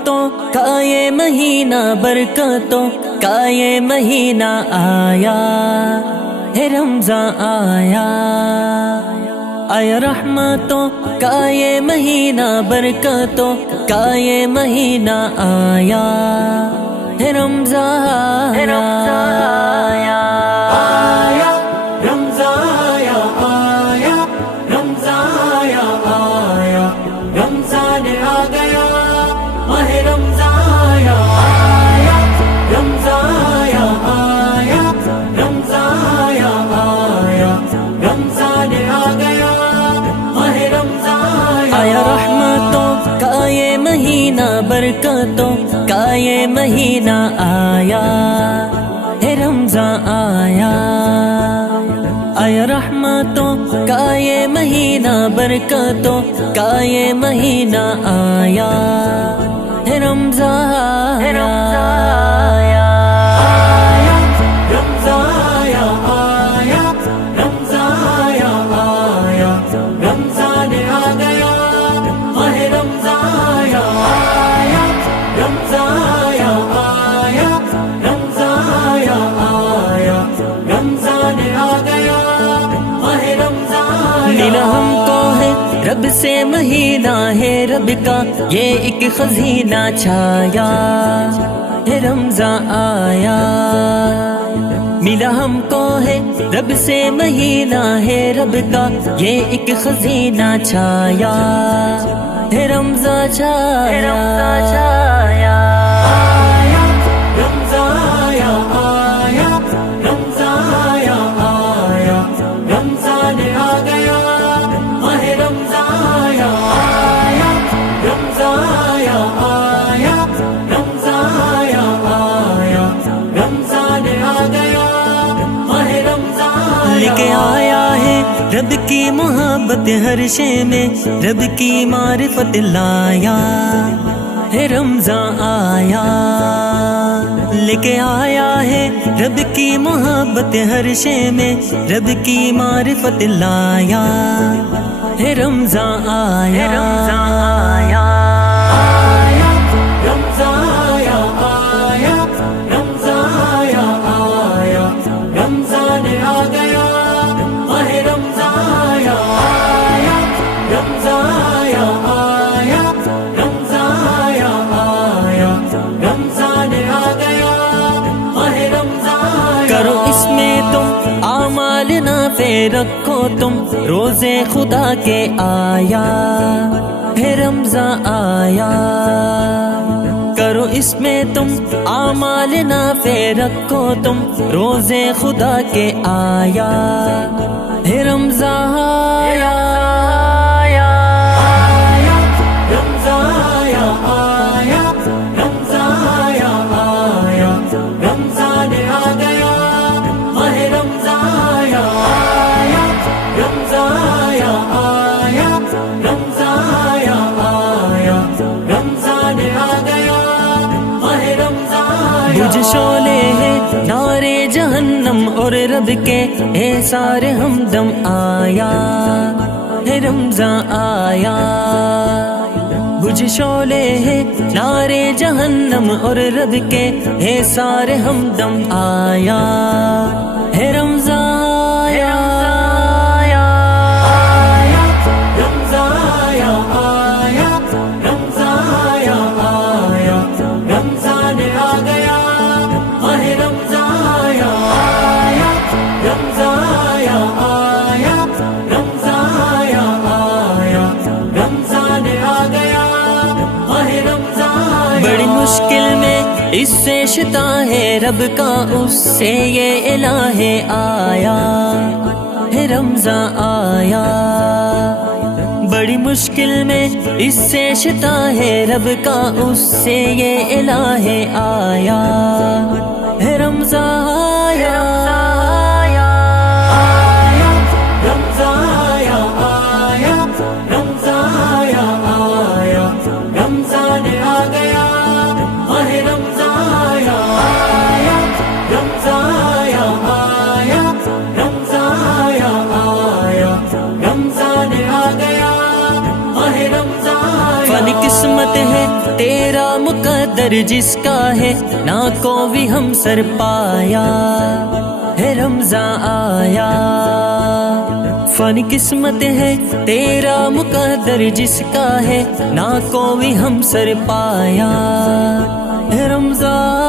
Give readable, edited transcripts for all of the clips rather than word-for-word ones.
رحمتوں کا یہ مہینہ، برکتوں کا یہ مہینہ آیا ہے، رمضان آیا آیا رحمتوں کا یہ مہینہ، برکتوں کا یہ مہینہ آیا ہے، رمضان آیا آیا رمضان آیا آیا رمضان آیا آیا رمضان آ گیا، ماہ رمضان آیا آیا رمضان آیا آیا رمضان آیا آیا رمضان آ گیا، ماہ رمضان آیا رحمتوں کا یہ مہینہ، برکتوں کا یہ مہینہ آیا ہے، رمضان آیا آیا رحمتوں کا یہ مہینہ، برکتوں کا یہ مہینہ آیا ہے، رمضان آیا آیا رمضان آیا آیا رمضان آیا آیا رمضان آ گیا، ماہ رمضان آیا آیا رمضان آیا آیا رمضان آیا آیا رمضان آ گیا، ماہ رمضان ملا ہم کو ہے رب سے مہینہ، ہے رب کا یہ ایک خزینہ چھایا ہے، رمضان آیا ملا ہم کو ہے رب سے مہینہ، ہے رب کا یہ ایک خزینہ چھایا ہے، رمضان چھایا آیا رمضان آیا آیا رمضان آیا آیا رمضان آ گیا، ماہ رمضان آیا آیا رمضان آیا آیا رمضان آیا آیا رمضان آ گیا، ماہ رمضان لے کے آیا ہے رب کی محبت، ہر شے میں رب کی معرفت لایا ہے، رمضان آیا لے کے آیا ہے رب کی محبت، ہر شے میں رب کی معرفت لایا ہے، رمضان آیا رمضان آیا آیا رمضان آیا آیا رمضان آیا آیا رمضان آ گیا، ماہ رمضان آیا آیا رمضان آیا آیا رمضان آیا آیا رمضان آ گیا، ماہ رمضان کرو اس میں تم اعمال نافع، رکھو تم روزے خدا کے آیا ہے، رمضان آیا کرو اس میں تم اعمال نافع، رکھو تم روزے خدا کے آیا ہے، رمضان آیا آیا رمضان آیا آیا رمضان آیا آیا رمضان آ گیا، ماہ رمضان آیا آیا رمضان آیا آیا رمضان آیا آیا رمضان آ گیا، ماہ رمضان بجھ شعلے ہے نارے جہنم، اور رب کے احسار ہمدم آیا ہے، رمضان آیا بجھ شعلے ہے نارے جہنم، اور رب کے احسار ہمدم آیا ہے، رمضان آیا آیا رمضان آیا آیا رمضان آیا آیا رمضان آ گیا، ماہ رمضان آیا آیا رمضان آیا آیا رمضان آیا آیا رمضان آ گیا، ماہ رمضان بڑی مشکل میں اس سے شتا ہے رب کا، اس سے یہ الہ آیا ہے، رمضان آیا بڑی مشکل میں اس سے شتا ہے رب کا، اس سے یہ الہ آیا ہے، رمضان آیا آیا رمضان آیا آیا رمضان آیا آیا رمضان آ گیا، ماہ رمضان آیا آیا رمضان آیا آیا رمضان آیا آیا رمضان آ گیا، ماہ رمضان فن قسمت ہے تیرا مقدر جس کا ہے نہ کوئی ہم سر پایا ہے رمضان آیا فانی قسمت ہے تیرا مقدر جس کا ہے نہ کوئی ہم سر پایا ہے رمضان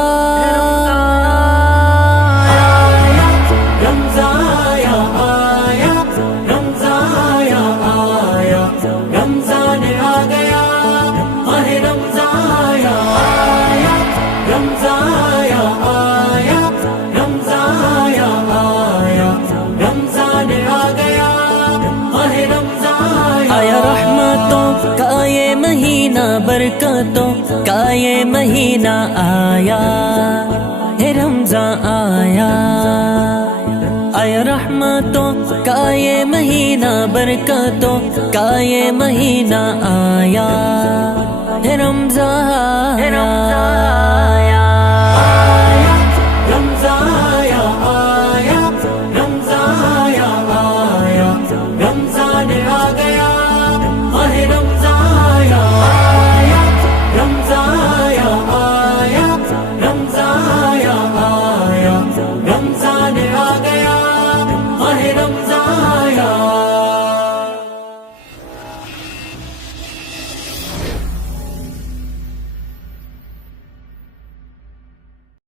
آیا رحمتوں کا یہ مہینہ برکتوں کا یہ مہینہ آیا ہے رمضان آیا آیا رحمتوں کا یہ مہینہ برکتوں کا یہ مہینہ آیا ہے رمضان